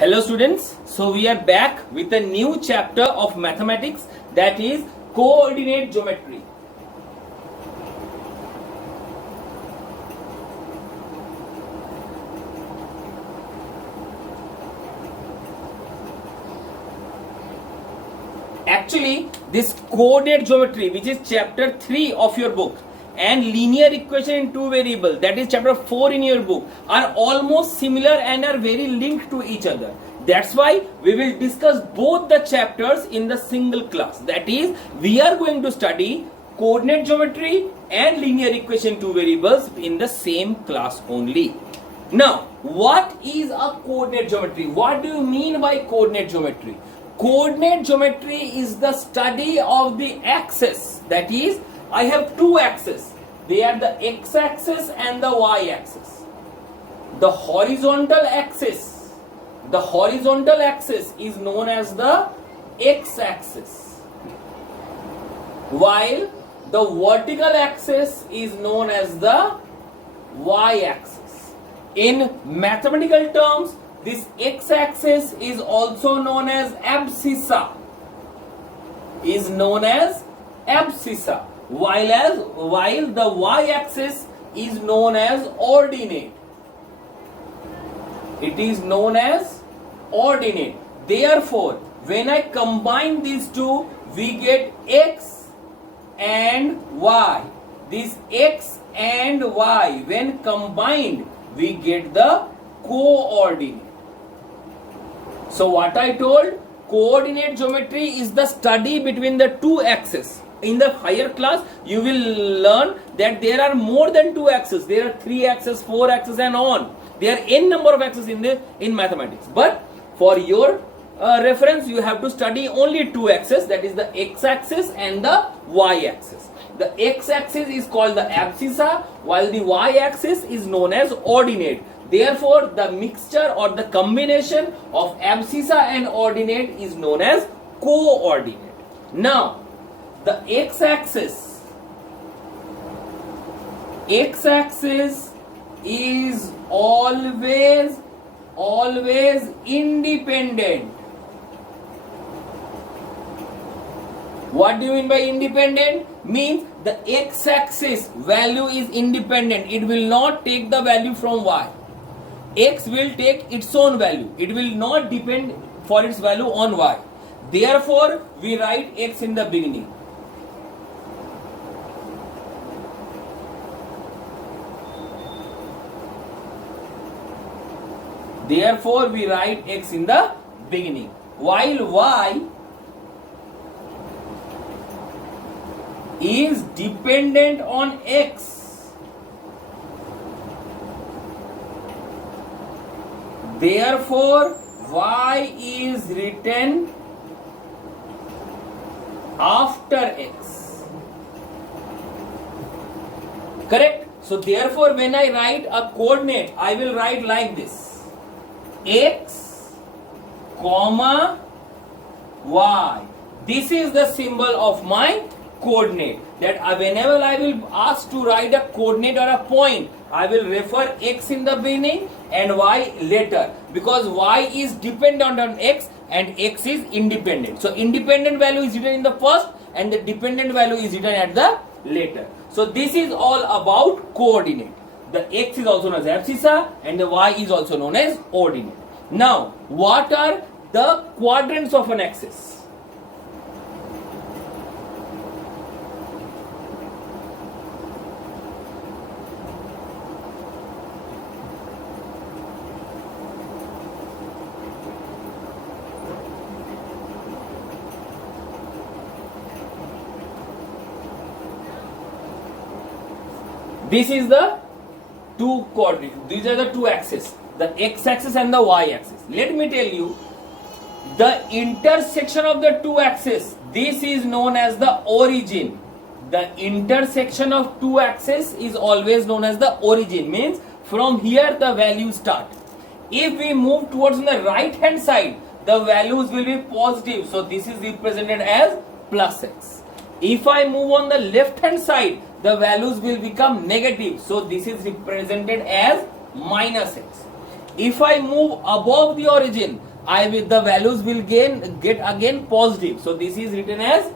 Hello students, so we are back with a new chapter of mathematics, that is coordinate geometry. Actually, this coordinate geometry, which is chapter 3 of your book, and linear equation in two variables, that is chapter 4 in your book, are almost similar and are very linked to each other. That's why we will discuss both the chapters in the single class. That is, we are going to study coordinate geometry and linear equation two variables in the same class only. Now, what is a coordinate geometry? What do you mean by coordinate geometry? Coordinate geometry is the study of the axis. That is, I have two axes. They are the x-axis and the y-axis. The horizontal axis is known as the x-axis, while the vertical axis is known as the y-axis. In mathematical terms, this x-axis is also known as abscissa. While the y-axis is known as ordinate. It is known as ordinate. Therefore, when I combine these two, we get x and y. This x and y, when combined, we get the coordinate. So what I told, coordinate geometry is the study between the two axes. In the higher class, you will learn that there are more than two axes. There are 3 axes, 4 axes and on. There are n number of axes in mathematics. But for your reference, you have to study only 2 axes, that is the x-axis and the y-axis. The x-axis is called the abscissa, while the y-axis is known as ordinate. Therefore, the mixture or the combination of abscissa and ordinate is known as coordinate. Now, the x-axis is always independent. What do you mean by independent? Means the x-axis value is independent. It will not take the value from y. X will take its own value. It will not depend for its value on y. Therefore, we write x in the beginning. Therefore, we write x in the beginning. While y is dependent on x. Therefore, y is written after x. Correct? So, therefore, when I write a coordinate, I will write like this. X, comma, y. This is the symbol of my coordinate. That whenever I will ask to write a coordinate or a point, I will refer x in the beginning and y later, because y is dependent on x and x is independent. So independent value is written in the first and the dependent value is written at the later. So this is all about coordinate. The x is also known as abscissa and the y is also known as ordinate. Now, what are the quadrants of an axis? This is the two coordinates. These are the two axes, the x-axis and the y-axis. Let me tell you, the intersection of the two axes, this is known as the origin. The intersection of two axes is always known as the origin. Means from here the values start. If we move towards the right hand side, the values will be positive. So this is represented as plus x. If I move on the left hand side, the values will become negative. So this is represented as minus x. If I move above the origin, the values will get again positive. So this is written as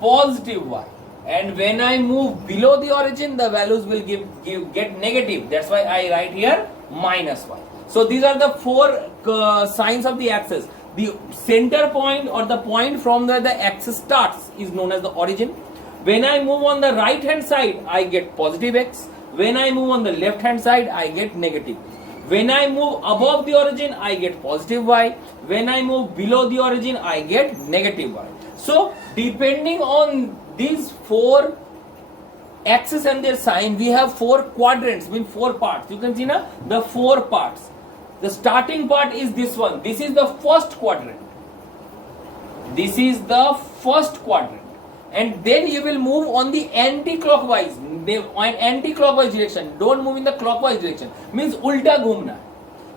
positive y. And when I move below the origin, the values will get negative. That's why I write here minus y. So these are the four signs of the axis. The center point or the point from where the axis starts is known as the origin. When I move on the right hand side, I get positive x. When I move on the left hand side, I get negative. When I move above the origin, I get positive y. When I move below the origin, I get negative y. So depending on these four axes and their sign, we have four quadrants, mean four parts. You can see now the four parts. The starting part is this one. This is the first quadrant. This is the first quadrant. And then you will move on the anti-clockwise, direction. Don't move in the clockwise direction. Means उल्टा घूमना.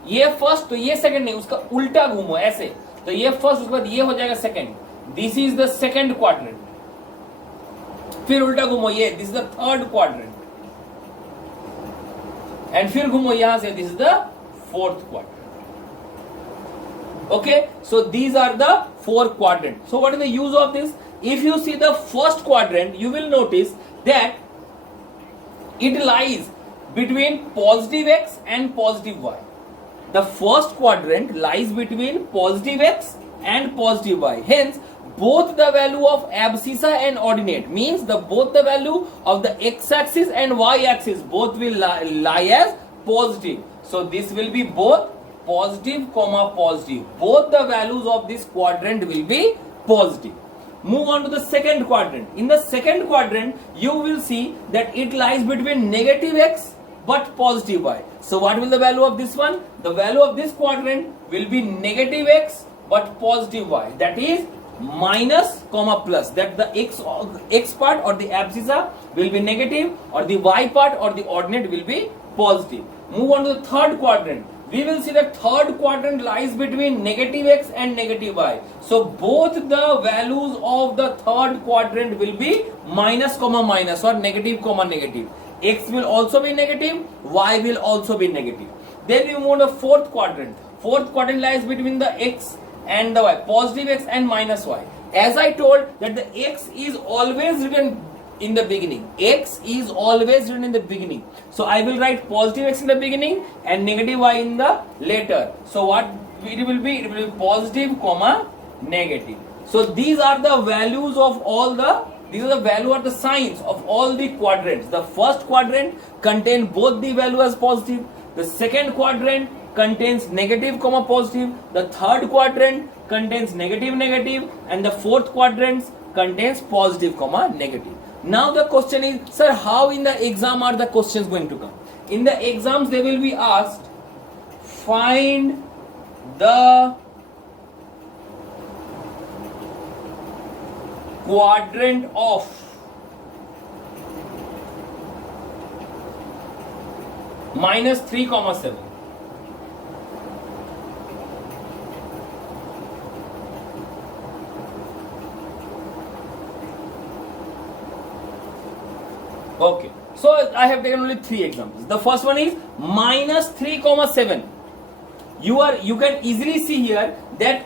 ये first तो ये second नहीं, उसका उल्टा घूमो ऐसे. तो ये first, उसके बाद ये हो जाएगा second. This is the second quadrant. फिर उल्टा घूमो ये. This is the third quadrant. And फिर घूमो यहाँ से. This is the fourth quadrant. Okay, so these are the four quadrants. So what is the use of this? If you see the first quadrant, you will notice that it lies between positive x and positive y. The first quadrant lies between positive x and positive y. Hence, both the value of abscissa and ordinate means both the value of the x-axis and y-axis both will lie as positive. So this will be both positive comma positive. Both the values of this quadrant will be positive. Move on to the second quadrant. In the second quadrant, you will see that it lies between negative x but positive y. So what will the value of this one? The value of this quadrant will be negative x but positive y. That is minus comma plus. That the x part or the abscissa will be negative, or the y part or the ordinate will be positive. Move on to the third quadrant. We will see that third quadrant lies between negative x and negative y. So both the values of the third quadrant will be minus comma minus or negative comma negative. X will also be negative, y will also be negative. Then we move on to the fourth quadrant. Fourth quadrant lies between the x and the y, positive x and minus y. As I told that the x is always written in the beginning. X is always written in the beginning. So I will write positive x in the beginning and negative y in the later. So what it will be? It will be positive comma negative. So these are the values of all the, these are the value or the signs of all the quadrants. The first quadrant contain both the value as positive. The second quadrant contains negative comma positive. The third quadrant contains negative negative, and the fourth quadrant contains positive comma negative. Now the question is, sir, how in the exam are the questions going to come? In the exams they will be asked, find the quadrant of minus 3 comma 7. Okay, so I have taken only 3 examples. The first one is minus 3 comma 7. You can easily see here that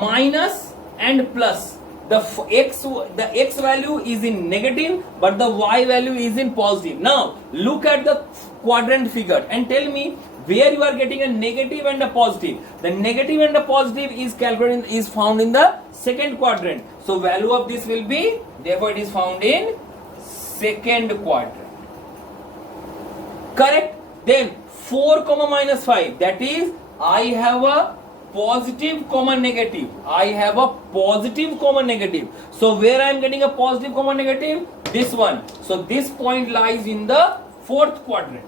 minus and plus, the x value is in negative but the y value is in positive. Now look at the quadrant figure and tell me where you are getting a negative and a positive. The negative and the positive is found in the second quadrant. So value of this will be, therefore it is found in second quadrant. Correct? Then 4 comma minus 5, that is I have a positive comma negative. I have a positive comma negative. So where I am getting a positive comma negative? This one. So this point lies in the fourth quadrant.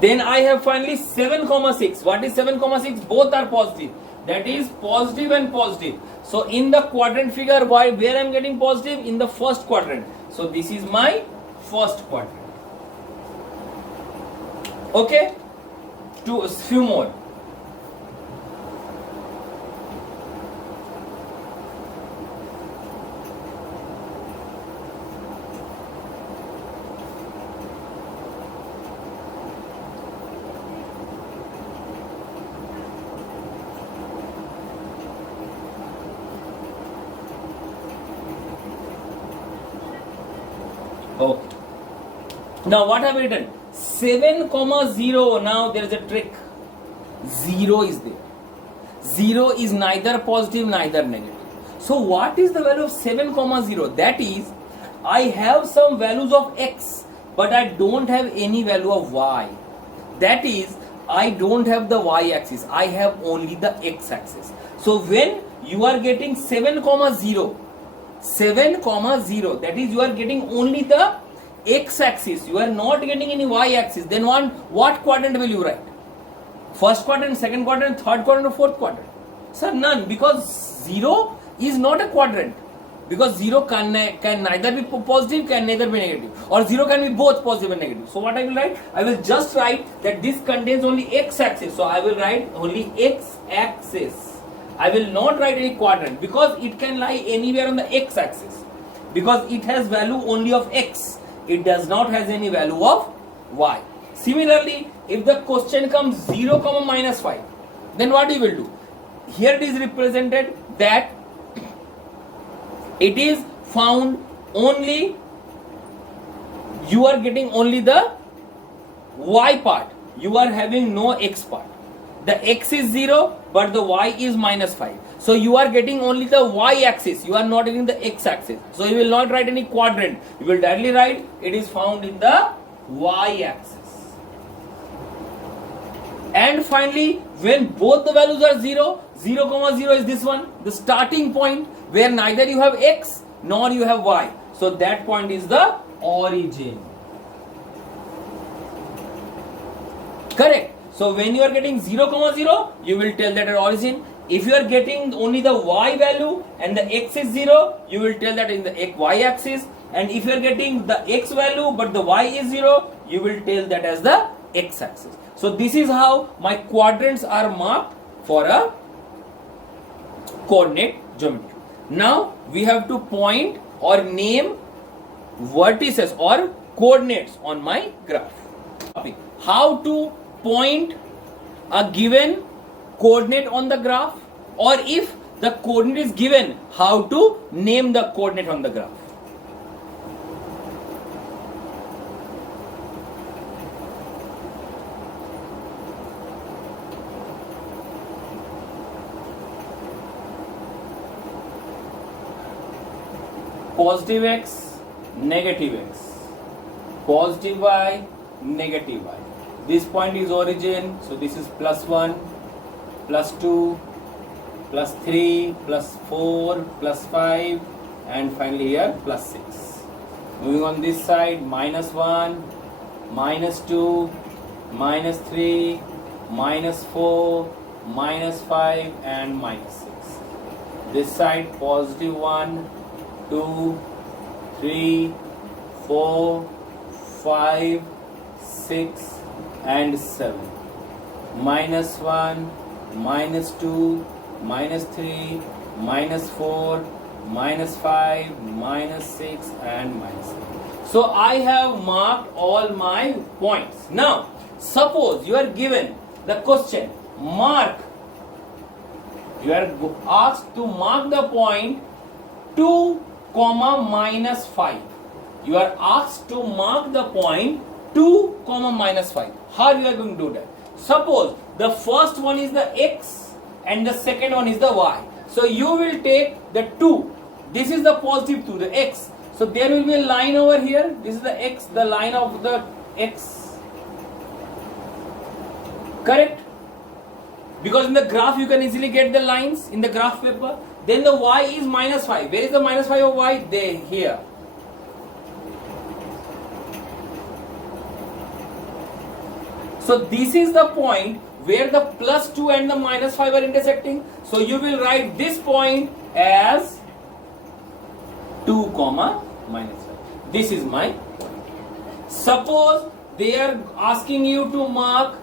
Then I have finally 7 comma 6. What is 7 comma 6? Both are positive. That is positive and positive. So in the quadrant figure, where I am getting positive? In the first quadrant. So this is my first quadrant. Okay? A few more. Now what have I written? 7 comma 0. Now there is a trick. 0 is there. 0 is neither positive neither negative. So what is the value of 7 comma 0? That is, I have some values of x, but I don't have any value of y. That is, I don't have the y axis. I have only the x axis. So when you are getting 7 comma 0, 7 comma 0, that is, you are getting only the x axis. You are not getting any y axis. Then what quadrant will you write? First quadrant, second quadrant, third quadrant, or fourth quadrant? Sir, none, because 0 is not a quadrant. Because 0 can neither be positive, can neither be negative, or 0 can be both positive and negative. So what I will write? I will just write that this contains only x axis. So I will write only x axis. I will not write any quadrant because it can lie anywhere on the x axis. Because it has value only of x. It does not has any value of y. Similarly, if the question comes 0 comma minus 5, then what you will do? Here it is represented that it is found only, you are getting only the y part, you are having no x part. The x is 0 but the y is minus 5. So you are getting only the y axis, you are not getting the x axis. So you will not write any quadrant, you will directly write it is found in the y axis. And finally, when both the values are 0, 0 comma 0 is this one, the starting point where neither you have x nor you have y. So that point is the origin. Correct. So when you are getting 0 comma 0, you will tell that at origin. If you are getting only the y value and the x is 0, you will tell that in the y axis. And if you are getting the x value but the y is 0, you will tell that as the x axis. So this is how my quadrants are marked for a coordinate geometry. Now we have to point or name vertices or coordinates on my graph. How to point a given coordinate on the graph, or if the coordinate is given, how to name the coordinate on the graph. Positive x, negative x, positive y, negative y. This point is origin, so this is plus 1, plus 2, plus 3, plus 4, plus 5, and finally here plus 6. Moving on this side, minus 1, minus 2, minus 3, minus 4, minus 5, and minus 6. This side, positive 1, 2, 3, 4, 5, 6, and 7. Minus 1, minus 2, minus 3, minus 4, minus 5, minus 6, and minus 7. So I have marked all my points. Now, suppose you are given the question, mark, you are asked to mark the point 2, minus 5. You are asked to mark the point 2, minus 5. How you are going to do that? Suppose the first one is the x and the second one is the y. So you will take the 2. This is the positive 2, the x. So there will be a line over here. This is the x, the line of the x. Correct? Because in the graph you can easily get the lines in the graph paper. Then the y is minus 5. Where is the minus 5 of y? There, here. So this is the point where the plus 2 and the minus 5 are intersecting. So you will write this point as 2, minus 5. This is my point. Suppose they are asking you to mark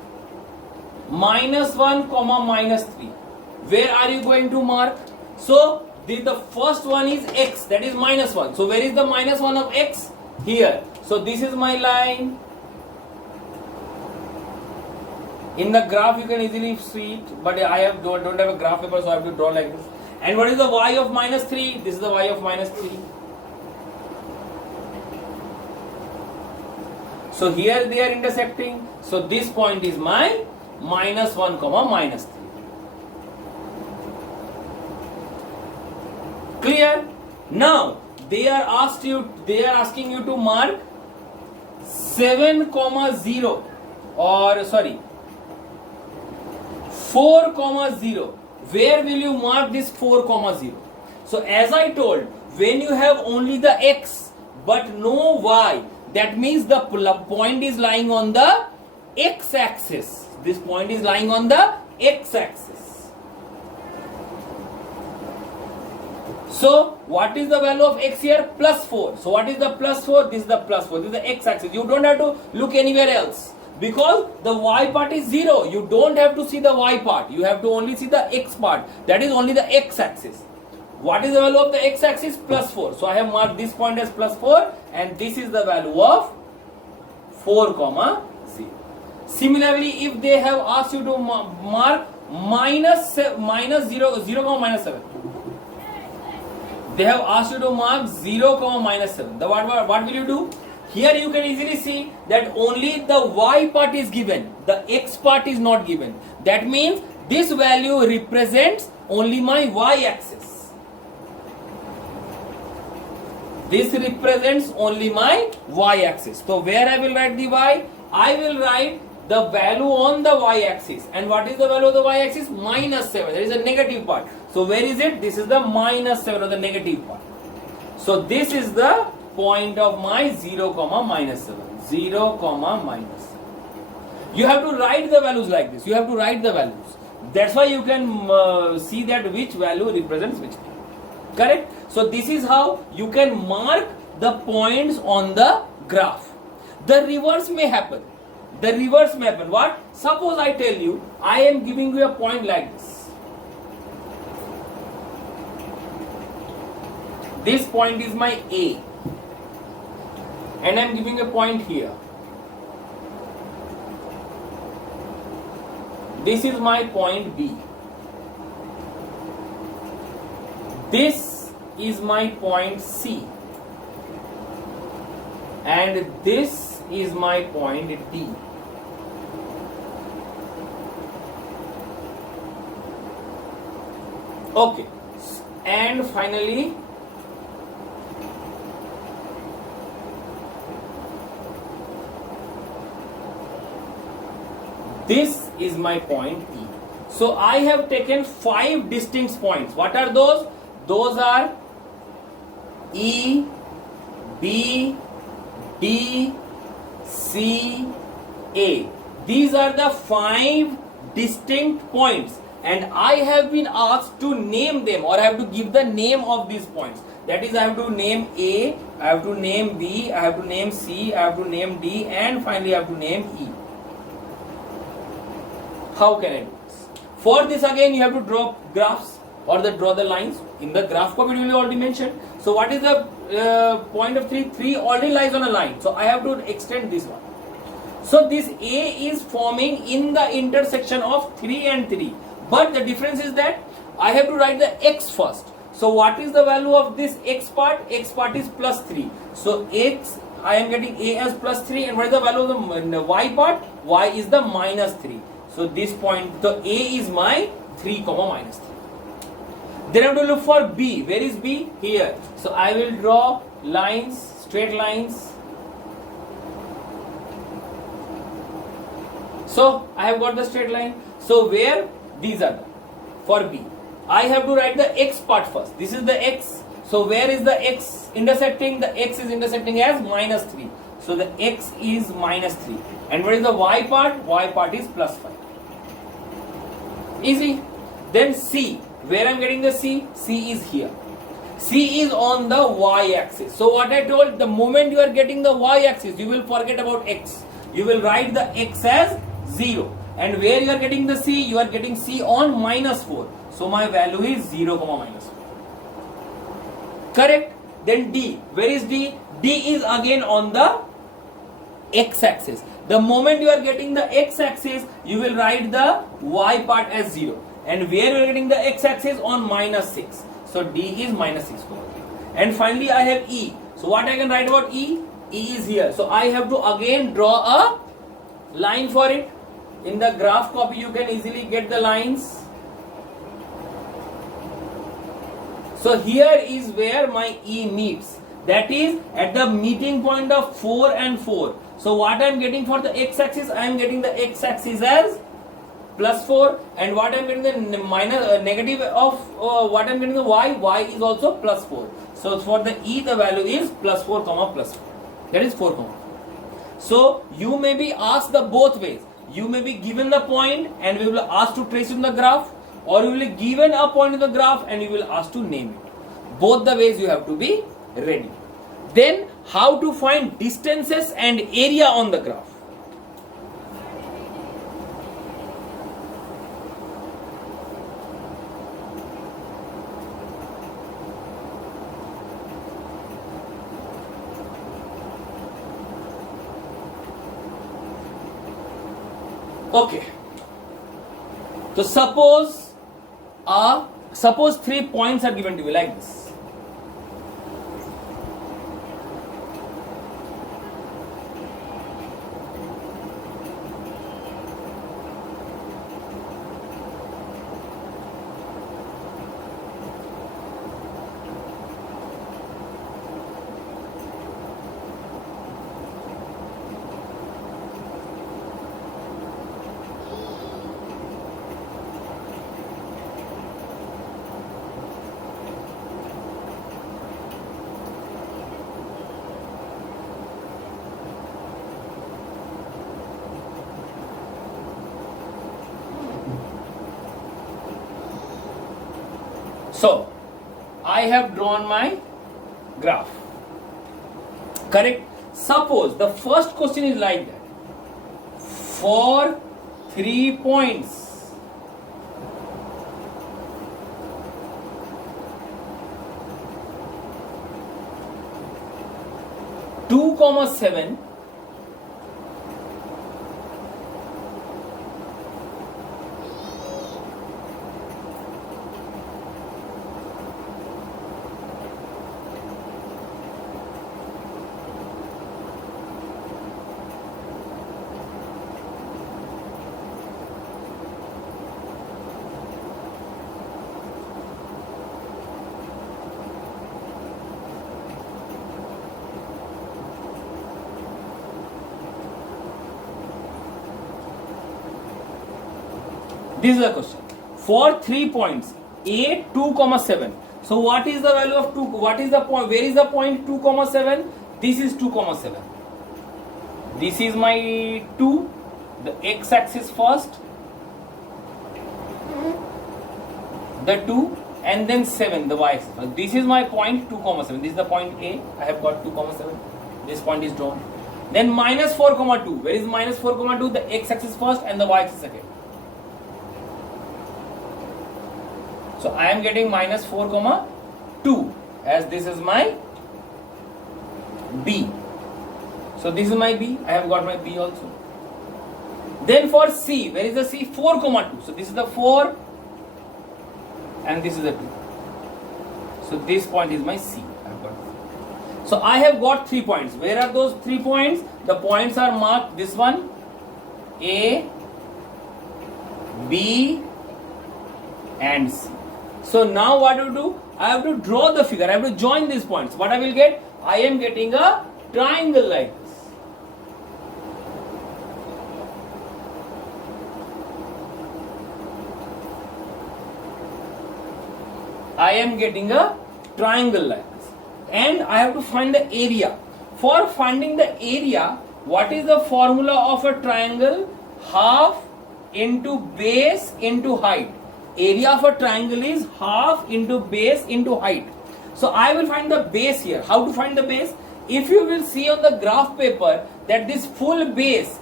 minus 1, minus 3. Where are you going to mark? So the first one is x, that is minus 1. So where is the minus 1 of x? Here. So this is my line. In the graph you can easily see it, but I don't have a graph paper, so I have to draw like this. And what is the y of minus 3? This is the y of minus 3. So here they are intersecting. So this point is my minus 1 comma minus 3. Clear? Now they are asking you to mark 7 comma 0 or sorry 4 comma 0. Where will you mark this 4 comma 0? So as I told, when you have only the x but no y, that means the point is lying on the x axis. This point is lying on the x axis. So what is the value of x here? Plus 4. So what is the plus 4? This is the plus 4. This is the x axis. You don't have to look anywhere else, because the y part is 0. You don't have to see the y part. You have to only see the x part. That is only the x axis. What is the value of the x axis? Plus 4. So I have marked this point as plus 4, and this is the value of 4 comma 0. Similarly, if they have asked you to mark minus 0 comma minus 7. They have asked you to mark 0 comma minus 7. What will you do? Here you can easily see that only the y part is given. The x part is not given. That means this value represents only my y axis. This represents only my y axis. So where I will write the y? I will write the value on the y axis. And what is the value of the y axis? Minus 7. There is a negative part. So where is it? This is the minus 7 of the negative part. So this is the point of my 0 comma minus 7. 0 comma minus 7. You have to write the values like this. You have to write the values. That's why you can see that which value represents which point. Correct? So this is how you can mark the points on the graph. The reverse may happen. The reverse may happen. What? Suppose I tell you, I am giving you a point like this. This point is my A. And I am giving a point here. This is my point B. This is my point C. And this is my point D. Okay. And finally, this is my point E. So I have taken 5 distinct points. What are those? Those are E, B, D, C, A. These are the 5 distinct points, and I have been asked to name them, or I have to give the name of these points. That is, I have to name A, I have to name B, I have to name C, I have to name D, and finally I have to name E. How can I do this? For this again you have to draw graphs or draw the lines. In the graph copy we already mentioned. So what is the point of 3? 3 already lies on a line. So I have to extend this one. So this A is forming in the intersection of 3 and 3. But the difference is that I have to write the x first. So what is the value of this x part? X part is plus 3. So x, I am getting A as plus 3, and what is the value of the y part? Y is the minus 3. So this point, the A is my 3 comma minus 3. Then I have to look for B. Where is B? Here. So I will draw lines, straight lines. So I have got the straight line. So where? These are the, for B. I have to write the x part first. This is the x. So where is the x intersecting? The x is intersecting as minus 3. So the x is minus 3. And what is the y part? Y part is plus 5. Easy. Then C. Where I am getting the C? C is here. C is on the y axis. So what I told, the moment you are getting the y axis, you will forget about x. You will write the x as 0. And where you are getting the C? You are getting C on minus 4. So my value is 0 comma minus 4. Correct? Then D. Where is D? D is again on the x axis. The moment you are getting the x axis, you will write the y part as 0. And where you are getting the x axis? On minus 6. So D is minus 6. And finally I have E. So what I can write about E? E is here. So I have to again draw a line for it. In the graph copy you can easily get the lines. So here is where my E meets. That is at the meeting point of 4 and 4. So what I am getting for the x-axis? I am getting the x-axis as +4, and what I am getting the negative of what I am getting the y is also +4. So for the E the value is +4, +4. That is 4, 4. So you may be asked the both ways. You may be given the point and we will ask to trace in the graph, or you will be given a point in the graph and you will ask to name it. Both the ways you have to be ready. Then how to find distances and area on the graph. Okay. So suppose 3 points are given to you like this. So I have drawn my graph. Correct? Suppose the first question is like that. For 3 points, two comma 7, this is the question. For 3 points, A 2 comma 7. So what is the value of 2? What is the point? Where is the point 2 comma 7? This is 2 comma 7. This is my 2, the x-axis first, the 2, and then 7, the y-axis. This is my point 2 comma 7. This is the point A. I have got 2 comma 7. This point is drawn. Then minus 4 comma 2. Where is minus 4 comma 2? The x-axis first and the y-axis second. So I am getting minus 4 comma 2, as this is my B. So this is my B. I have got my B also. Then for C, where is the C? 4 comma 2. So this is the 4 and this is the 2. So this point is my C. I have got. So I have got 3 points. Where are those 3 points? The points are marked this one, A, B and C. So now what do you do? I have to draw the figure. I have to join these points. What I will get? I am getting a triangle like this. I am getting a triangle like this. And I have to find the area. For finding the area, what is the formula of a triangle? Half into base into height. Area of a triangle is half into base into height. So I will find the base here. How to find the base? If you will see on the graph paper that this full base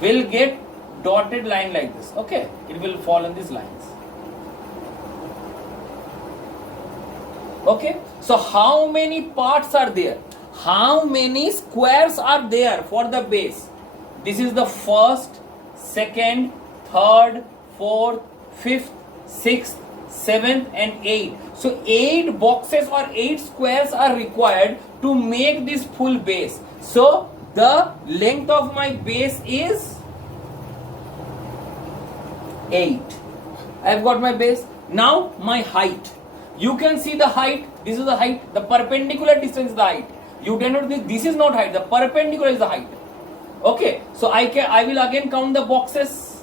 will get dotted line like this. Okay, it will fall on these lines. Okay, so how many parts are there? How many squares are there for the base? This is the first, second, third, 4th, 5th, 6th, 7th and 8th. So 8 boxes or 8 squares are required to make this full base. So the length of my base is 8. I have got my base. Now my height. You can see the height. This is the height. The perpendicular distance is the height. You denote this. This is not height. The perpendicular is the height. Okay. So I will again count the boxes.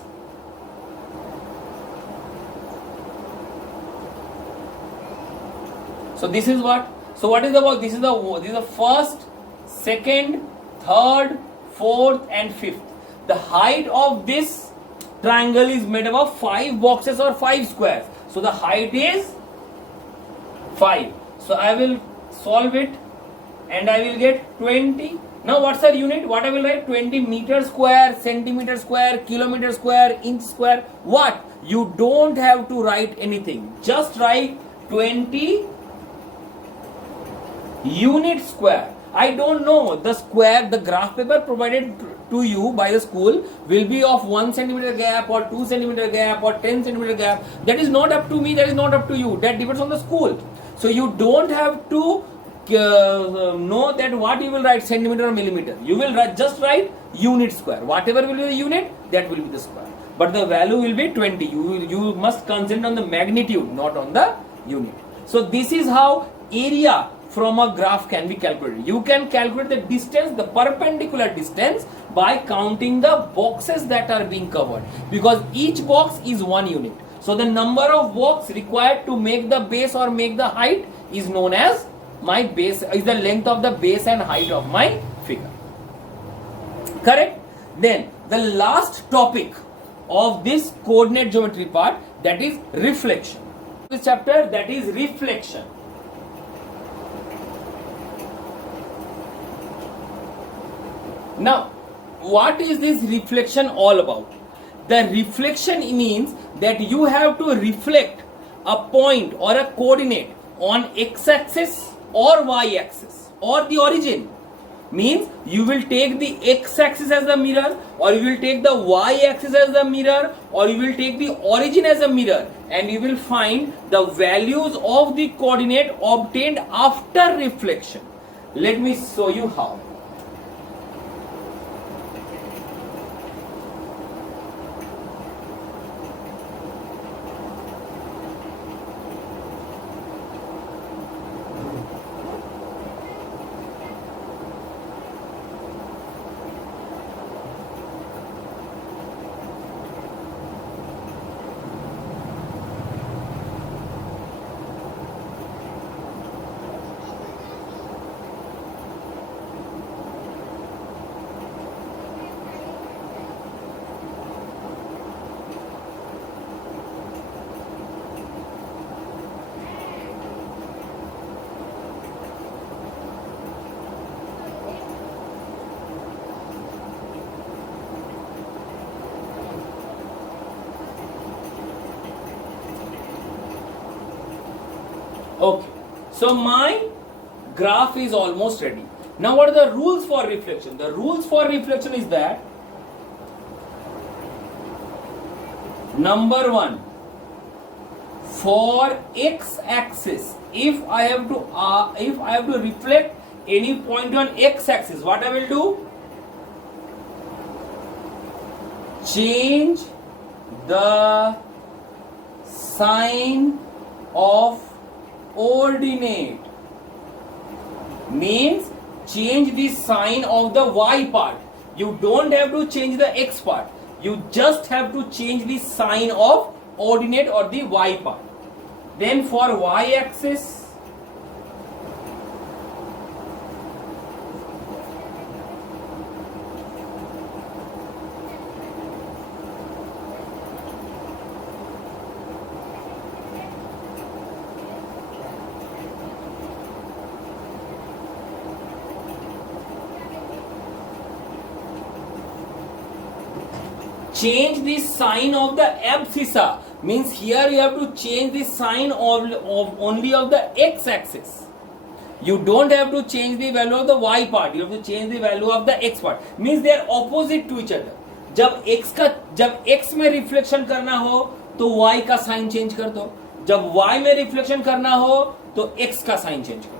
So this is what? So what is the box? This is the first, second, third, fourth and fifth. The height of this triangle is made up of 5 boxes or 5 squares. So the height is 5. So I will solve it and I will get 20. Now what's the unit? What I will write? 20 meter square, centimeter square, kilometer square, inch square. What? You don't have to write anything. Just write 20 unit square. I don't know the square, the graph paper provided to you by the school will be of 1 centimeter gap or 2 centimeter gap or 10 centimeter gap. That is not up to me, that is not up to you. That depends on the school. So you don't have to know that what you will write centimeter or millimeter. You will just write unit square. Whatever will be the unit, that will be the square. But the value will be 20. You must concentrate on the magnitude, not on the unit. So this is how area from a graph can be calculated. You can calculate the distance, the perpendicular distance, by counting the boxes that are being covered, because each box is 1 unit. So the number of boxes required to make the base or make the height is known as my base, is the length of the base and height of my figure. Correct? Then the last topic of this coordinate geometry part, that is reflection. This chapter, that is reflection. Now, what is this reflection all about? The reflection means that you have to reflect a point or a coordinate on x-axis or y-axis or the origin. Means you will take the x-axis as the mirror, or you will take the y-axis as the mirror, or you will take the origin as a mirror, and you will find the values of the coordinate obtained after reflection. Let me show you how. Okay, so my graph is almost ready. Now what are the rules for reflection? The rules for reflection is that number 1, for x-axis, if I have to reflect any point on x-axis, what I will do? Change the sign of ordinate. Means change the sign of the y part. You don't have to change the x part. You just have to change the sign of ordinate or the y part. Then for y-axis, change the sign of the abscissa. Means here you have to change the sign of only of the x-axis. You don't have to change the value of the y part. You have to change the value of the x part. Means they are opposite to each other. जब x में reflection करना हो तो y का sign change कर दो. जब y में रिफ्लेक्शन करना हो तो x का साइन चेंज कर दो.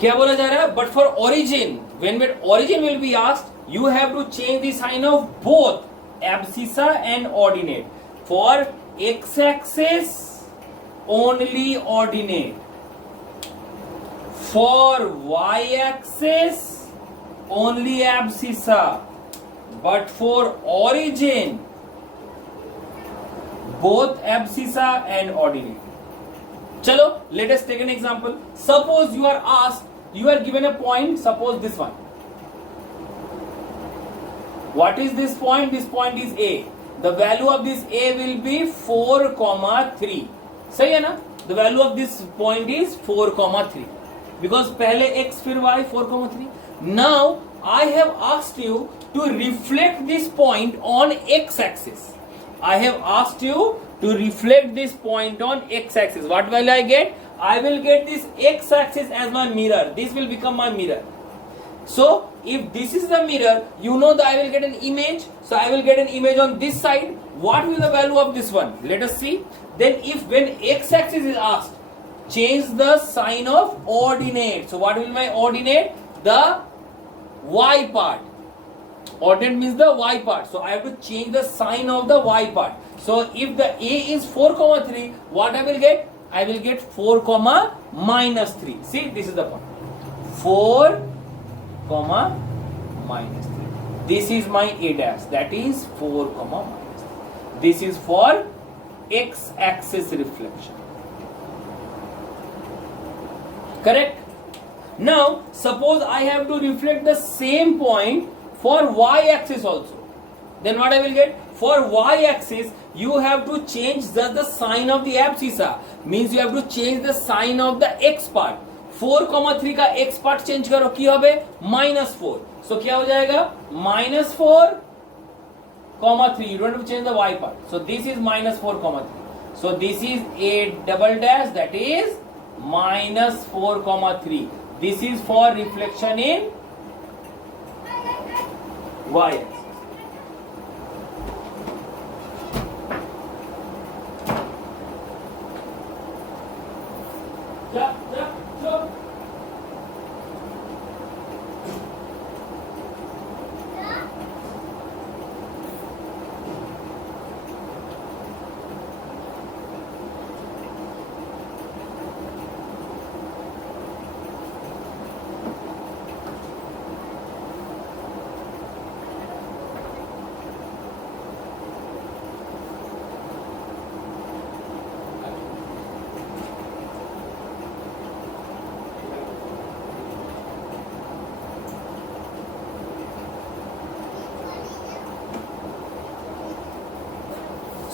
क्या बोला जा रहा है? But for origin, when origin will be asked, you have to change the sign of both abscissa and ordinate. For x-axis only ordinate, for y-axis only abscissa, but for origin both abscissa and ordinate. Chalo, let us take an example. Suppose you are asked, you are given a point, suppose this one. What is this point? This point is A. The value of this A will be 4,3. सही है ना? The value of this point is 4,3. Because पहले x फिर y 4,3. Now I have asked you to reflect this point on x-axis. I have asked you to reflect this point on x-axis. What will I get? I will get this x-axis as my mirror. This will become my mirror. So if this is the mirror, you know that I will get an image. So I will get an image on this side. What will the value of this one? Let us see. Then if when x-axis is asked, change the sign of ordinate. So what will my ordinate? The y part. Ordinate means the y part. So I have to change the sign of the y part. So if the A is 4,3, what I will get? I will get 4, minus 3. See, this is the point. 4, minus 3. This is my A dash. That is 4, minus 3. This is for x-axis reflection. Correct? Now, suppose I have to reflect the same point for y-axis also. Then what I will get? For y-axis, you have to change the sign of the abscissa. Means you have to change the sign of the x part. 4,3 का x part change करो, क्या होगा? -4. So क्या हो जाएगा? -4, 3. You don't have to change the y part. So this is -4, 3. So this is a double dash, that is -4, 3. This is for reflection in y-axis.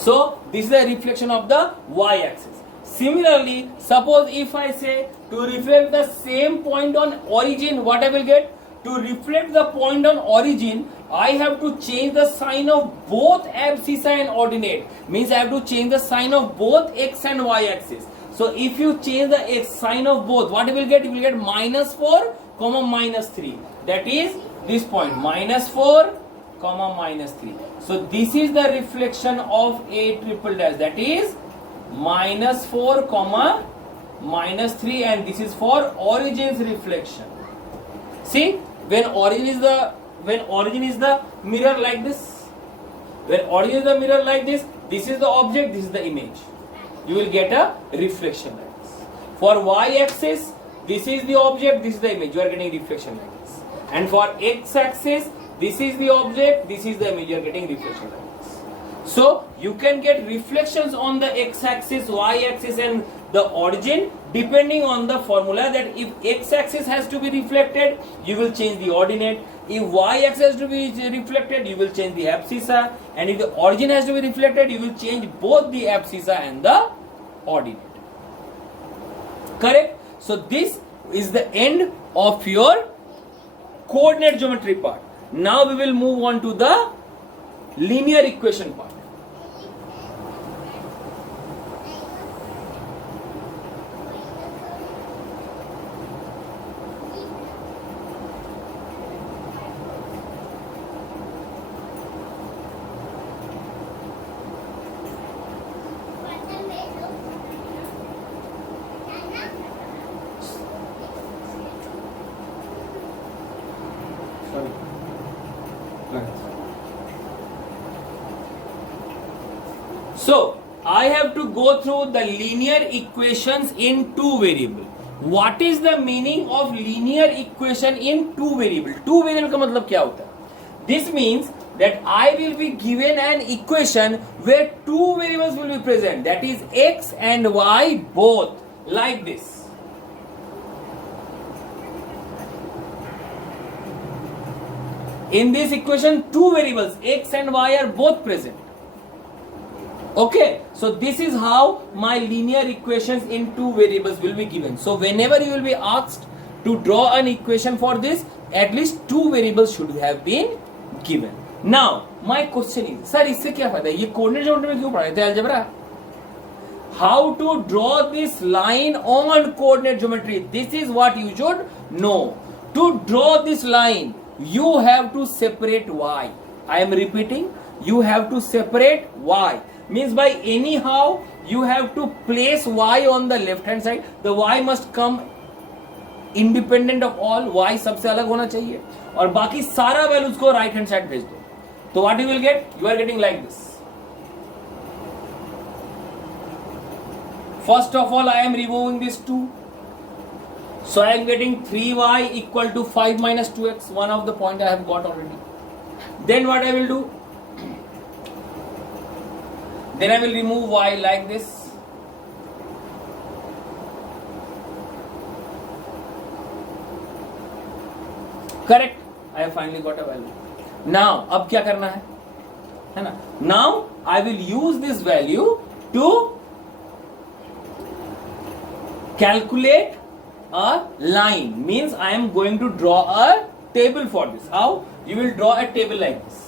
So this is a reflection of the y-axis. Similarly, suppose if I say to reflect the same point on origin, what I will get? To reflect the point on origin, I have to change the sign of both abscissa and ordinate. Means I have to change the sign of both x and y axis. So if you change the x sign of both, what you will get? You will get -4, -3. That is this point, -4, -3. So this is the reflection of a triple dash. That is -4, -3, and this is for origin's reflection. See, when origin is the mirror like this, this is the object, this is the image. You will get a reflection like this. For y-axis, this is the object, this is the image. You are getting reflection like this. And for x-axis, this is the object, this is the image. You are getting reflection like this. So you can get reflections on the x-axis, y-axis, and the origin depending on the formula. That if x-axis has to be reflected, you will change the ordinate. If y-axis has to be reflected, you will change the abscissa. And if the origin has to be reflected, you will change both the abscissa and the ordinate. Correct? So this is the end of your coordinate geometry part. Now we will move on to the linear equation part. So I have to go through the linear equations in two variable. What is the meaning of linear equation in two variable? Two variable का मतलब क्या होता है? This means that I will be given an equation where two variables will be present, that is x and y both, like this. In this equation, two variables x and y are both present. Okay, so this is how my linear equations in two variables will be given. So whenever you will be asked to draw an equation for this, at least two variables should have been given. Now my question is, sir इससे क्या फायदा है? ये coordinate geometry में क्यों पढ़ाए थे algebra? How to draw this line on coordinate geometry? This is what you should know. To draw this line, you have to separate y. I am repeating, you have to separate y. Means by anyhow you have to place y on the left hand side. The y must come independent of all. y सबसे अलग होना चाहिए और बाकी सारा values को right hand side भेज दो. तो what you will get? You are getting like this. First of all, I am removing this 2. So I am getting 3y equal to 5 minus 2x. One of the point I have got already. Then what I will do? Then I will remove y like this. Correct? I have finally got a value. Now, अब क्या करना है ना? Now I will use this value to calculate a line. Means I am going to draw a table for this. How? You will draw a table like this.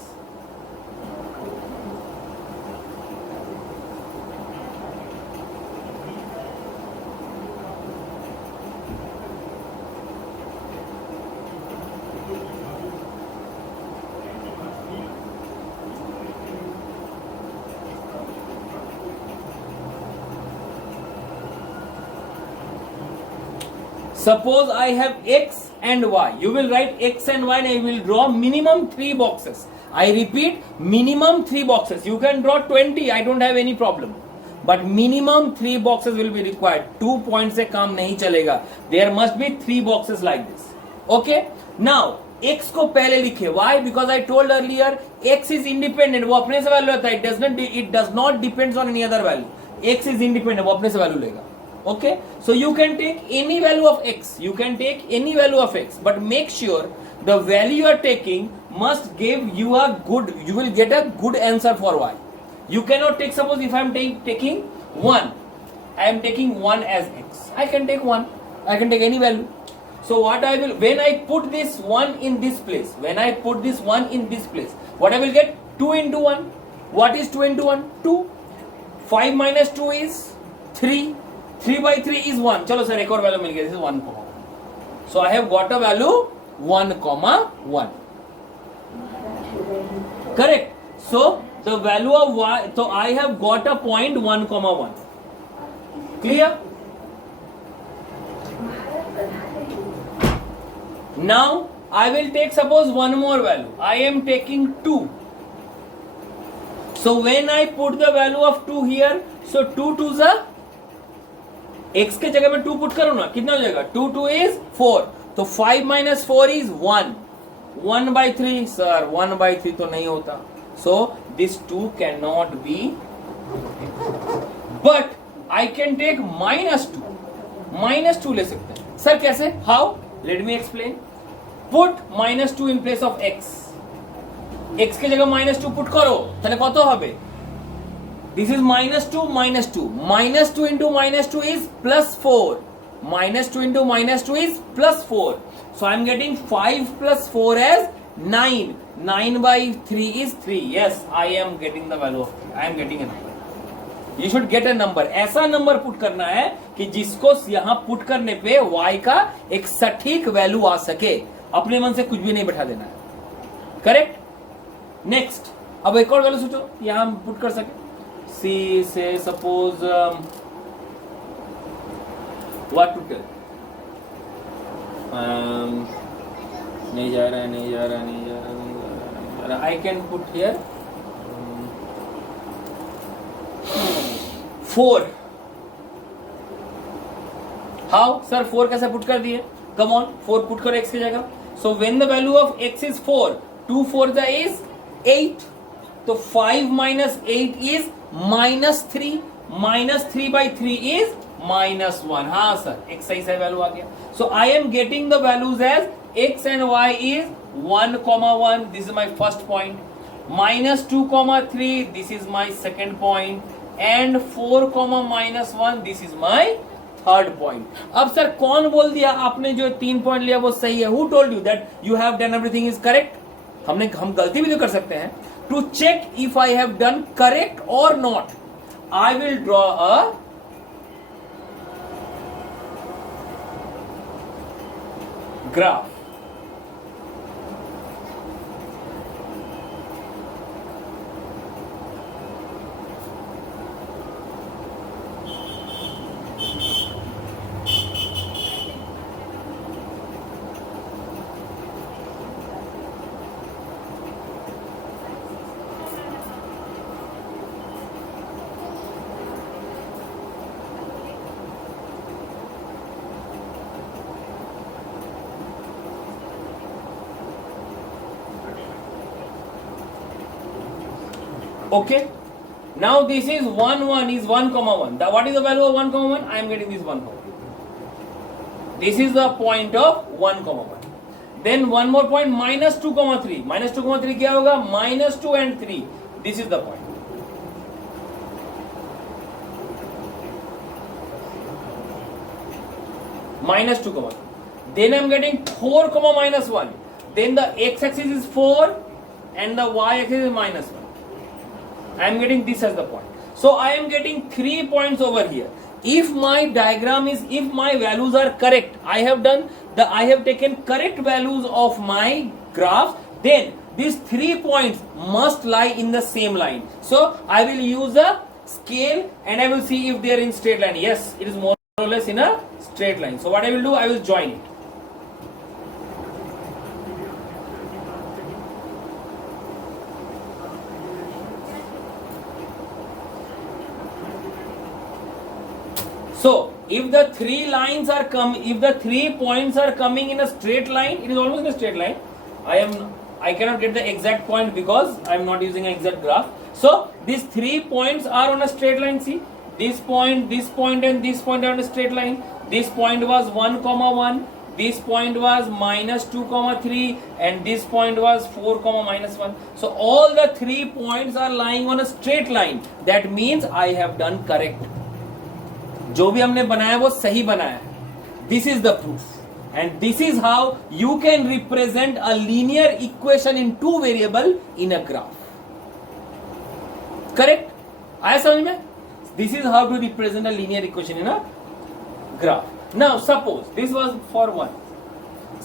Suppose I have x and y. You will write x and y and I will draw minimum 3 boxes. I repeat, minimum 3 boxes. You can draw 20, I don't have any problem. But minimum 3 boxes will be required. 2 points से काम नहीं चलेगा. There must be 3 boxes like this. Okay? Now, x को पहले लिखे. Why? Because I told earlier, x is independent. वो अपने से वैल्यू लेता है. It does not depends on any other value. x is independent. वो अपने से वैल्यू लेगा. Okay, so you can take any value of x. You can take any value of x, but make sure the value you are taking must give you a good. You will get a good answer for y. You cannot take. Suppose if I am taking 1, I am taking 1 as x. I can take 1. I can take any value. So what I will, when I put this 1 in this place, when I put this 1 in this place, what I will get? 2 into 1. What is 2 into 1? 2. 5 minus 2 is 3. 3 by 3 is 1. चलो sir एक और value मिल गया. This is 1, 1. So I have got a value 1, 1. Correct. So the value of y. So I have got a point 1, 1. Clear? Now I will take suppose one more value. I am taking 2. So when I put the value of 2 here, so 2 to the x के जगह में 2 put करो ना, कितना हो जाएगा? 2 2 is 4. तो 5 minus 4 is 1. 1 by 3, sir 1 by 3 तो नहीं होता. So this 2 cannot be. But I can take minus 2. Minus 2 ले सकते हैं. सर कैसे? How? Let me explain. Put minus 2 in place of x. x के जगह minus 2 पुट करो, তাহলে কত হবে? This is minus 2, minus 2. Minus 2 into minus 2 is plus 4. Minus 2 into minus 2 is plus 4. So I am getting 5 plus 4 as 9. 9 by 3 is 3. Yes, I am getting the value of 3. I am getting a number. You should get a number. ऐसा number put करना है कि जिसको यहाँ put करने पे y का एक सटीक वैल्यू आ सके. अपने मन से कुछ भी नहीं बैठा देना है. करेक्ट? नेक्स्ट, अब एक और वैल्यू सोचो यहाँ हम पुट कर सके. C say suppose what to tell? नहीं जा रहा. I can put here 4. How sir 4 कैसे पुट कर दिए? कम ऑन, 4 पुट करो x की जगह. So when the value of x is 4, 2 4 is 8. तो 5 minus 8 is -3. -3/3 is -1. हाँ सर, एक सही सही वैल्यू आ गया. So I am getting the values as x and y is 1, 1. This is my first point. -2, 3. This is my second point. And 4, -1. This is my third point. अब sir कौन बोल दिया आपने जो 3 पॉइंट लिया वो सही है? Who told you that you have done everything is correct? हम गलती भी तो कर सकते हैं. To check if I have done correct or not, I will draw a graph. Okay, now this is 1 1 is 1 comma 1. What is the value of 1 comma 1? I am getting this 1 comma 1. This is the point of 1 comma 1. Then one more point, -2 comma 3. -2 comma 3 क्या होगा? -2 and 3. This is the point. -2 comma 3. Then I am getting 4 comma -1. Then the x-axis is 4 and the y-axis is -1. I am getting this as the point. So I am getting 3 points over here. If my diagram is, if my values are correct, I have taken correct values of my graph, then these 3 points must lie in the same line. So I will use a scale and I will see if they are in straight line. Yes, it is more or less in a straight line. So what I will do, I will join it. So if the 3 lines are if the 3 points are coming in a straight line, it is almost in a straight line. I cannot get the exact point because I am not using an exact graph. So these 3 points are on a straight line. See, this point and this point are on a straight line. This point was 1 comma 1. This point was -2 comma 3 and this point was 4 comma -1. So all the 3 points are lying on a straight line. That means I have done correct. जो भी हमने बनाया वो सही बनाया है. This is the proof and this is how you can represent a linear equation in 2 variable in a graph. Correct? आया समझ में? This is how to represent a linear equation in a graph. Now suppose this was for 1.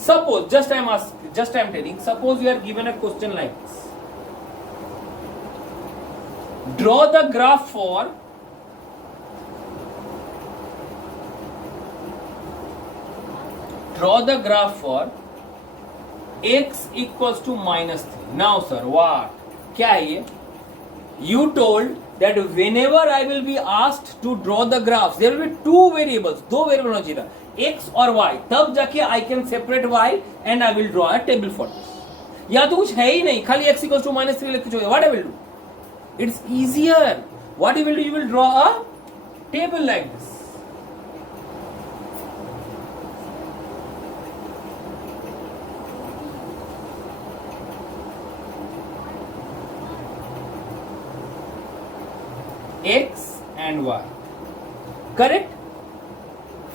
Suppose just I am telling, suppose you are given a question like this. Draw the graph for draw the graph for x equals to -3. Now sir, what? क्या है ये? You told that whenever I will be asked to draw the graphs, there will be 2 variables. 2 variables होना चाहिए था, x और y. तब जाके I can separate y and I will draw a table for this. या तो कुछ है ही नहीं, खाली x equals to -3 लिख के छोड़िए. What I will do? It's easier. What you will do? You will draw a table like this. X and Y. Correct?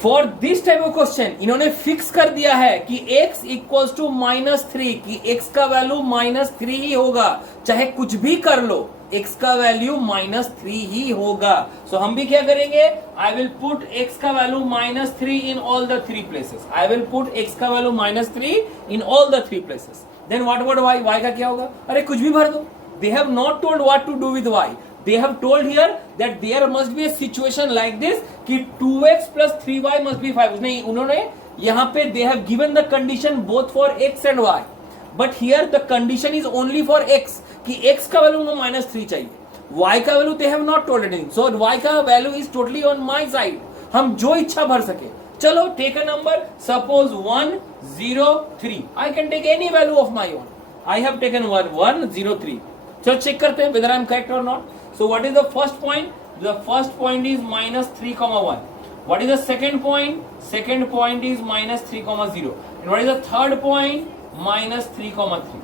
For this type of question इन्होंने फिक्स कर दिया है कि x इक्वल्स टू -3, कि x का value -3 ही होगा, चाहे कुछ भी कर लो, x का वैल्यू -3 ही होगा. सो हम भी क्या करेंगे? I will put x का value -3 in all the 3 places. I will put x का value -3 in all the 3 places. Then what about y? Y का क्या होगा? अरे कुछ भी भर दो. They have not told what to do with y. They have told here that there must be a situation like this कि 2x plus 3y must be 5. नहीं, उन्होंने यहाँ पे they have given the condition both for x and y. But here the condition is only for x कि x का value उनको -3 चाहिए. y का value they have not told anything, so y का value is totally on my side, हम जो इच्छा भर सके. चलो take a number, suppose 103, I can take any value of my own. I have taken 103. चलो चेक करते हैं whether I am correct or not. So what is the first point? The first point is minus 3,1. What is the second point? Second point is minus 3,0. And what is the third point? Minus 3,3.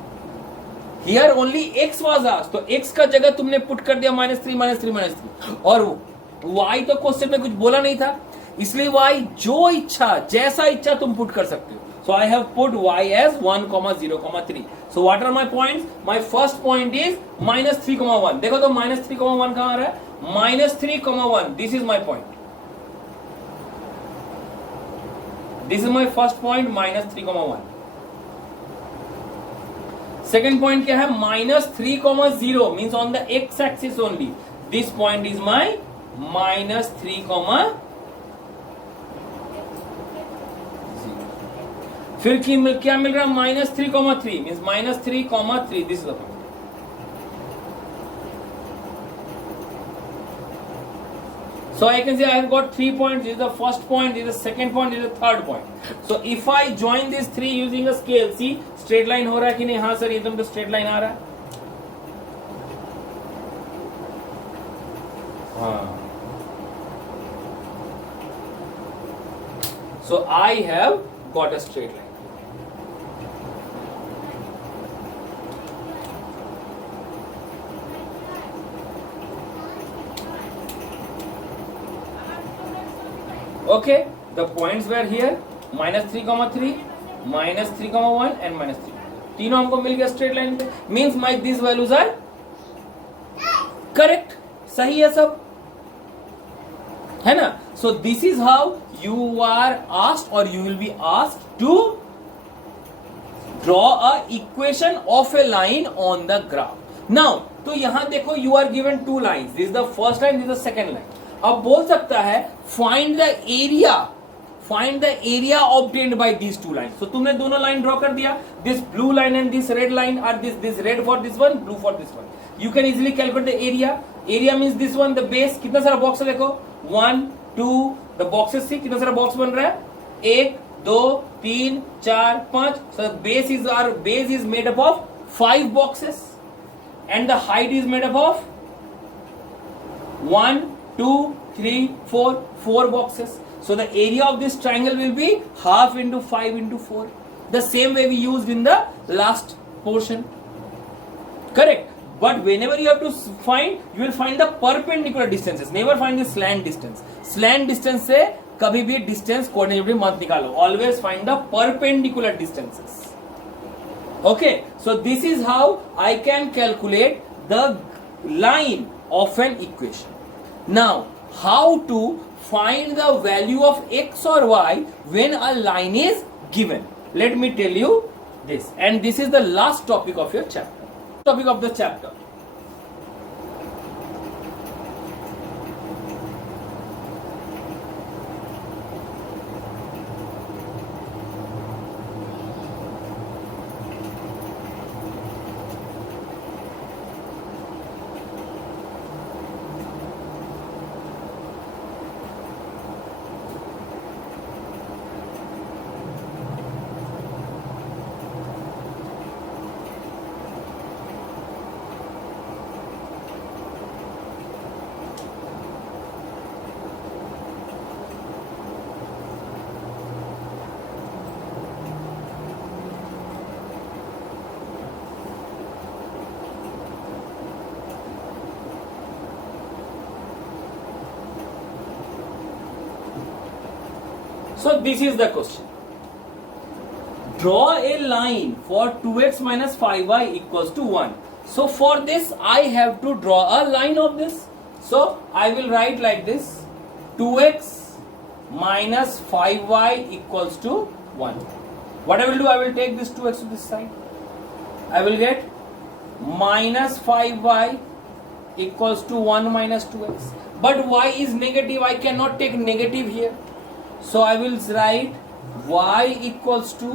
Here only x was asked. तो x का जगह तुमने put कर दिया -3 और y तो question में कुछ बोला नहीं था, इसलिए y जो इच्छा जैसा इच्छा तुम पुट कर सकते हो. So I have put y as 1,0,3. So what are my points? My first point is minus 3,1. देखो तो minus 3,1 कहाँ आ रहा है? minus 3,1. This is my point. This is my first point, minus 3,1. Second point क्या है? minus 3,0 means on the x axis only. This point is my minus 3,0. फिर क्या मिल रहा है? -3,3 means -3,3. This is the point. So I can say I have got 3 points. This is the first point, this is the second point, this is the third point. So if I join these 3 using a scale, see straight line हो रहा है कि नहीं? हाँ sir एकदम तो straight line आ रहा है. हाँ. So I have got a straight line. Okay, the points were here -3,3, -3,1 and -3. तीनों हमको मिल गया स्ट्रेट लाइन पे. Means my this values are correct. सही है सब, है ना? So this is how you are asked or you will be asked to draw a equation of a line on the graph. Now तो यहां देखो, you are given 2 lines. This is the first line, this is the second line. अब बोल सकता है find the area obtained by these 2 line. तो तुमने दोनों लाइन ड्रॉ कर दिया. This blue line and this red line are this red for this one, blue for this one. You can easily calculate the area. Area means this one, the base. कितना सारा box है देखो, 1 2, the boxes सी कितना सारा box बन रहा है, 1 2 3 4 5. So base is made up of 5 boxes and the height is made up of 1 2 3 4 boxes. So the area of this triangle will be half into 5 into 4. The same way we used in the last portion. Correct. But whenever you have to find, you will find the perpendicular distances. Never find the slant distance. Slant distance से कभी भी distance coordinate मत निकालो. Always find the perpendicular distances. Okay. So this is how I can calculate the line of an equation. Now, how to find the value of x or y when a line is given? Let me tell you this, and this is the last topic of your chapter. Topic of the chapter. So this is the question. Draw a line for 2x minus 5y equals to 1. So for this I have to draw a line of this. So I will write like this: 2x minus 5y equals to 1. What I will do, I will take this 2x to this side. I will get minus 5y equals to 1 minus 2x. But y is negative, I cannot take negative here. So I will write y equals to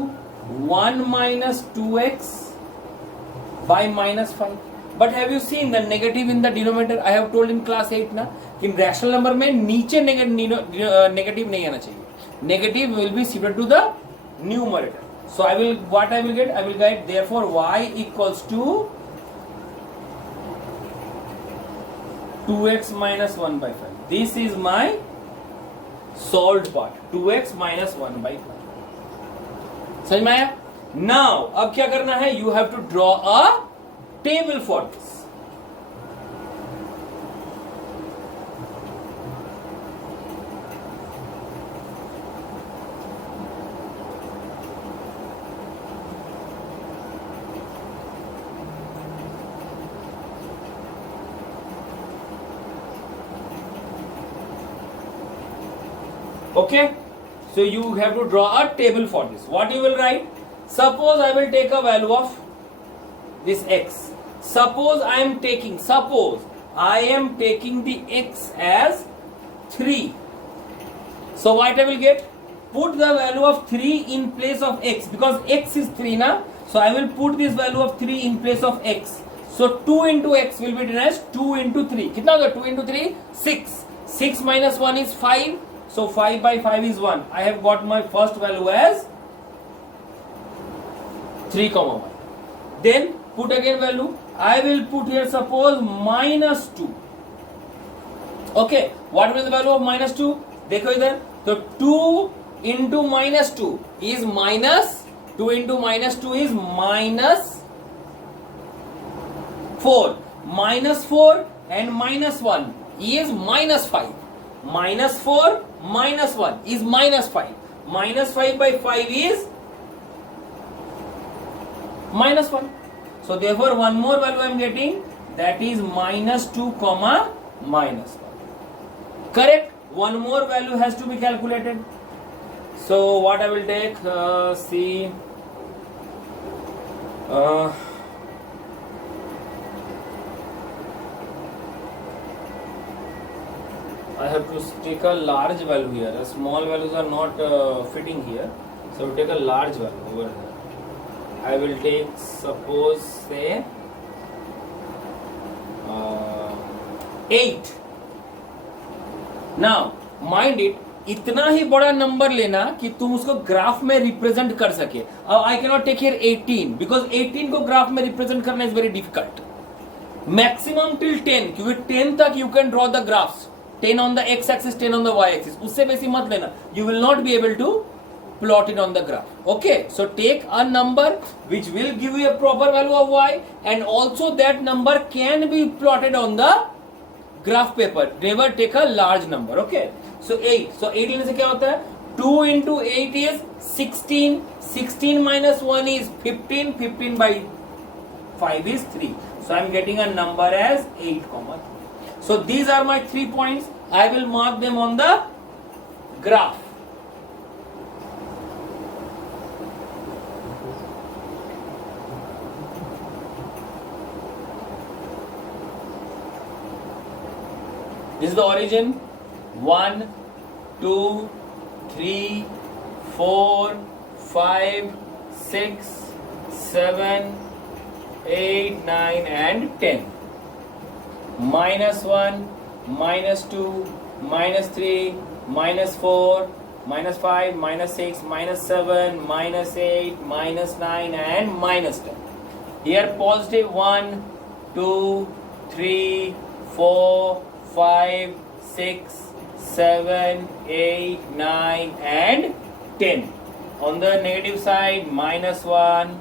1 minus 2x by minus 5. But have you seen the negative in the denominator? I have told in class 8 ना कि rational number में नीचे negative नहीं आना चाहिए. Negative will be shifted to the numerator. So I will get therefore y equals to 2x minus 1 by 5. This is my solved part. 2x minus 1 by 5. समझ में आया? Now अब क्या करना है? You have to draw a table for this. Okay, so you have to draw a table for this. What you will write? Suppose I will take a value of this x. Suppose I am taking the x as 3. So what I will get? Put the value of 3 in place of x, because x is 3 now. So I will put this value of 3 in place of x. So 2 into x will be written as 2 into 3. कितना होगा 2 into 3? 6. 6 minus 1 is 5. So 5 by 5 is 1. I have got my first value as 3, 1. Then put again value. I will put here suppose minus 2. Okay. What will be the value of minus 2? देखो इधर. तो 2 into minus 2 is minus. 2 into minus 2 is minus 4. Minus 4 and minus 1 is minus 5. Minus 4 minus 1 is minus 5. Minus 5 by 5 is minus 1. So therefore one more value I am getting, that is minus 2 comma minus 1. Correct? One more value has to be calculated. So what I will take? I have to take a large value here. Small values are not fitting here. So take a large value over here. I will take suppose say 8. Now mind it, इतना ही बड़ा number लेना कि तुम उसको graph में represent कर सके. अब I cannot take here 18 because 18 को ग्राफ में रिप्रेजेंट करना is very difficult. Maximum till 10, क्योंकि 10 तक you can draw the graphs. 10 on the x axis, 10 on the y axis. उससे बेसी मत लेना. You will not be able to plot it on the graph. Okay, so take a number which will give you a proper value of y, and also that number can be plotted on the graph paper. Never take a large number. Okay, so 8. So 8 लेने से क्या होता है? 2 into 8 is 16. 16 minus 1 is 15. 15 by 5 is 3. So I am getting a number as 8, 3. So these are my 3 points. I will mark them on the graph. This is the origin. 1, 2, 3, 4, 5, 6, 7, 8, 9 and 10. Minus 1, minus 2, minus 3, minus 4, minus 5, minus 6, minus 7, minus 8, minus 9 and minus 10. Here positive 1, 2, 3, 4, 5, 6, 7, 8, 9 and 10. On the negative side, minus 1,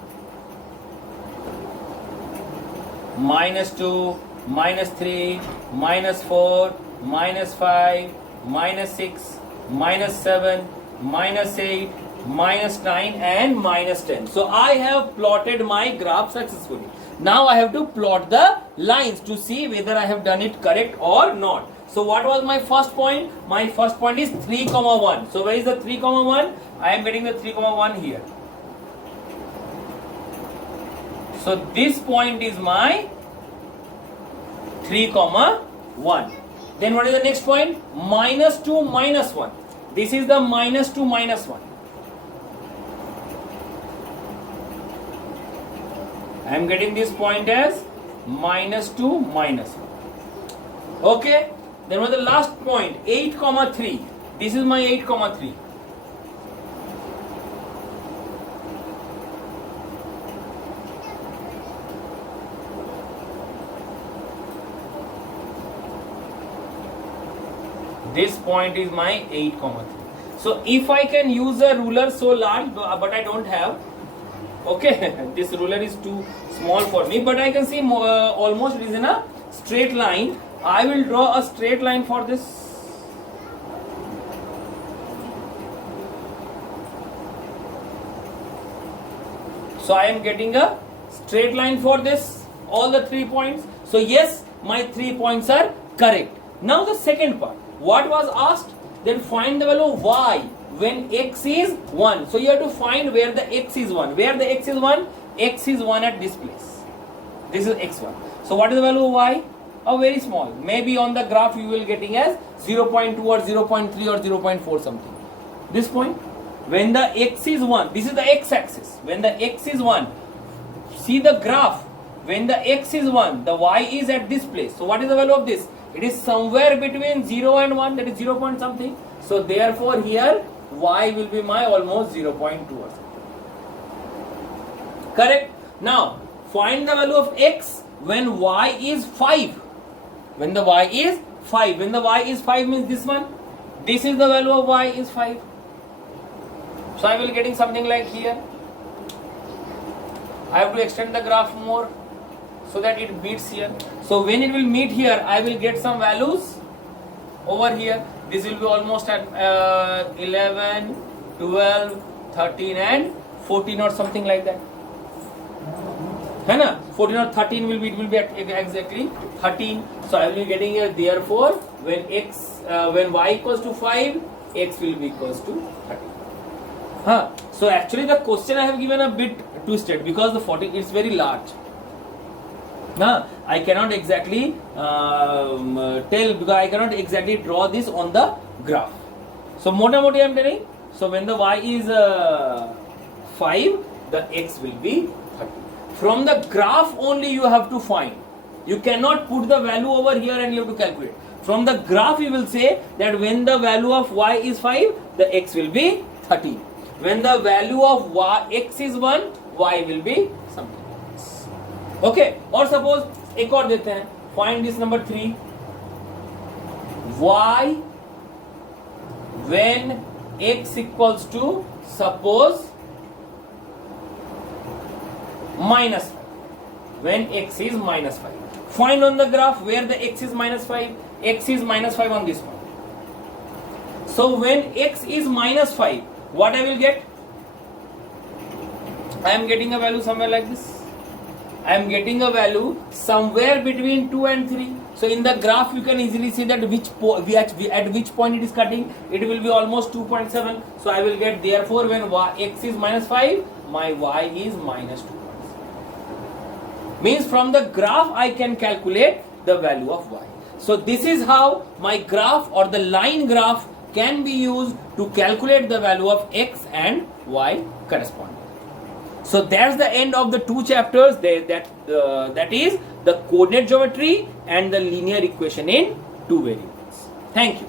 minus 2, minus 3, minus 4, minus 5, minus 6, minus 7, minus 8, minus 9 and minus 10. So I have plotted my graph successfully. Now I have to plot the lines to see whether I have done it correct or not. So what was my first point? My first point is 3, 1. So where is the 3, 1? I am getting the 3, 1 here. So this point is my 3, 1. Then what is the next point? Minus 2, minus 1. This is the minus 2, minus 1. I am getting this point as -2, -1. Okay, then was the last point, 8,3. This is my 8,3. This point is my 8,3. So if I can use a ruler so large, but I don't have, okay, this ruler is too small for me, but I can see almost it is in a straight line. I will draw a straight line for this. So I am getting a straight line for this, all the 3 points. So yes, my 3 points are correct. Now the second part, what was asked? Then find the value of y when x is 1. So you have to find where the x is 1. Where the x is 1? X is 1 at this place. This is x1. So what is the value of y? Oh, very small. Maybe on the graph you will getting as 0.2 or 0.3 or 0.4 something. This point. When the x is 1, this is the x-axis. When the x is 1, see the graph. When the x is 1, the y is at this place. So what is the value of this? It is somewhere between 0 and 1, that is 0 point something. So therefore here y will be my almost 0.2 or something. Correct? Now find the value of x when y is 5. When the y is 5. When the y is 5 means this one. This is the value of y is 5. So I will getting something like here. I have to extend the graph more so that it meets here. So when it will meet here, I will get some values over here. This will be almost at 11, 12, 13 and 14 or something like that. है ना? 14 or 13 will be, it will be at exactly 13. So I will be getting here. Therefore, when when y equals to 5, x will be equals to 13. So actually the question I have given a bit twisted because the 14 is very large. I cannot exactly tell because I cannot exactly draw this on the graph. So mota moti I am telling. So when the y is 5, the x will be 30. From the graph only you have to find. You cannot put the value over here and you have to calculate. From the graph you will say that when the value of y is 5, the x will be 30. When the value of x is 1, y will be something else. Okay. और suppose एक और देते हैं. Find this number 3. Y when x equals to suppose minus 5. When x is minus 5. Find on the graph where the x is minus 5. X is minus 5 on this one. So when x is minus 5, what I will get? I am getting a value somewhere like this. I am getting a value somewhere between 2 and 3. So in the graph you can easily see that at which point it is cutting. It will be almost 2.7. So I will get therefore when x is minus 5, my y is minus 2.7. Means from the graph I can calculate the value of y. So this is how my graph or the line graph can be used to calculate the value of x and y corresponding. So that's the end of the 2 chapters. That is the coordinate geometry and the linear equation in 2 variables. Thank you.